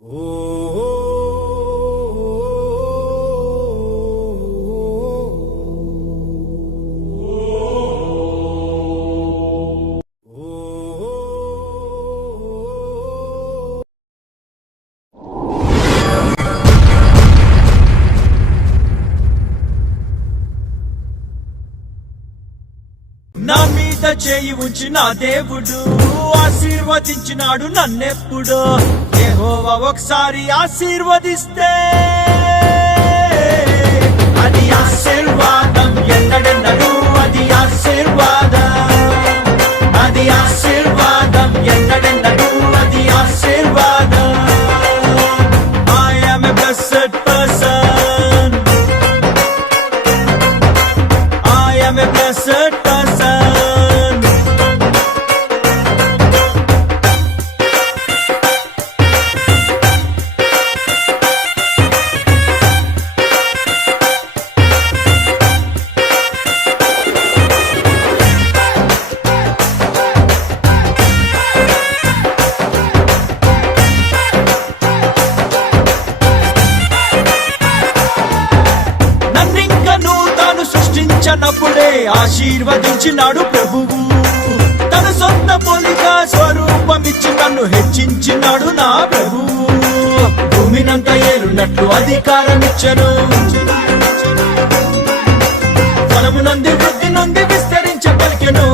నా మీద చేయి ఉంచి నా దేవుడు ఆశీర్వదించినాడు నన్నెప్పుడు. యెహోవా ఒకసారి ఆశీర్వదిస్తే అది ఆశీర్వాదం, ఎన్నడెన్నడూ అది ఆశీర్వాదం, అది ఆశీర్వాదం, ఎన్నడెన్నడూ అది ఆశీర్వాదం. I am a blessed person, I am a blessed person. నన్నింకను తాను సృష్టించనప్పుడే ఆశీర్వదించినాడు ప్రభువు. తన సొంత పోలిక స్వరూపమిచ్చి నన్ను హెచ్చించినాడు నా ప్రభువు. భూమినంత ఏలున్నట్లు అధికారం ఇచ్చను, ఫలము నంది వృద్ధి నుండి విస్తరించ పలికెను.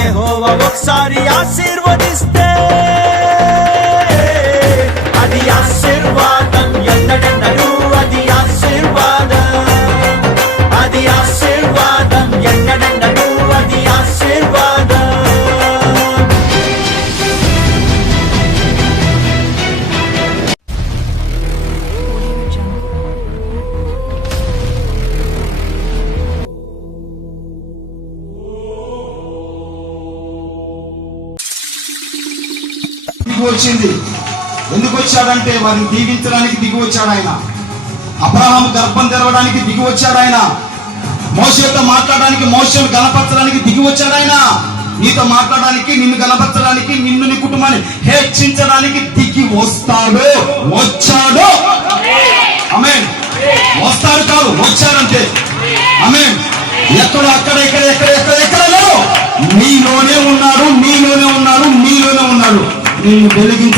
యెహోవా ఒకసారి ఆశీర్వదిస్తే అది ఆశీర్వాదం, ఎన్నడెన్నడూ అది ఆశీర్వాదం, అది ఆశీర్వాదం, ఎన్నడెన్నడూ అది ఆశీర్వాదం. దిగి వచ్చింది. ఎందుకు వచ్చాడంటే వారిని దీవించడానికి దిగి వచ్చాడు ఆయన. అబ్రహాము గర్భం తెరవడానికి దిగి వచ్చాడు ఆయన. మోషేతో మాట్లాడడానికి, మోషేను గణపరచడానికి దిగి వచ్చాడు ఆయన. నీతో మాట్లాడడానికి, నిన్ను గణపరచడానికి, నిన్ను నీ కుటుంబాన్ని హెచ్చించడానికి దిగి వస్తాడు, వచ్చాడు. ఆమేన్. వస్తాడు కాదు, వచ్చాడంటే. ఆమేన్. ఎక్కడ అక్కడ ఇక్కడ ఎక్కడ ఎక్కడ ఎక్కడ లేడు, నీలోనే ఉన్నాడు, నీలోనే ఉన్నాడు, నీలోనే ఉన్నాడు. నిన్ను వెలిగించ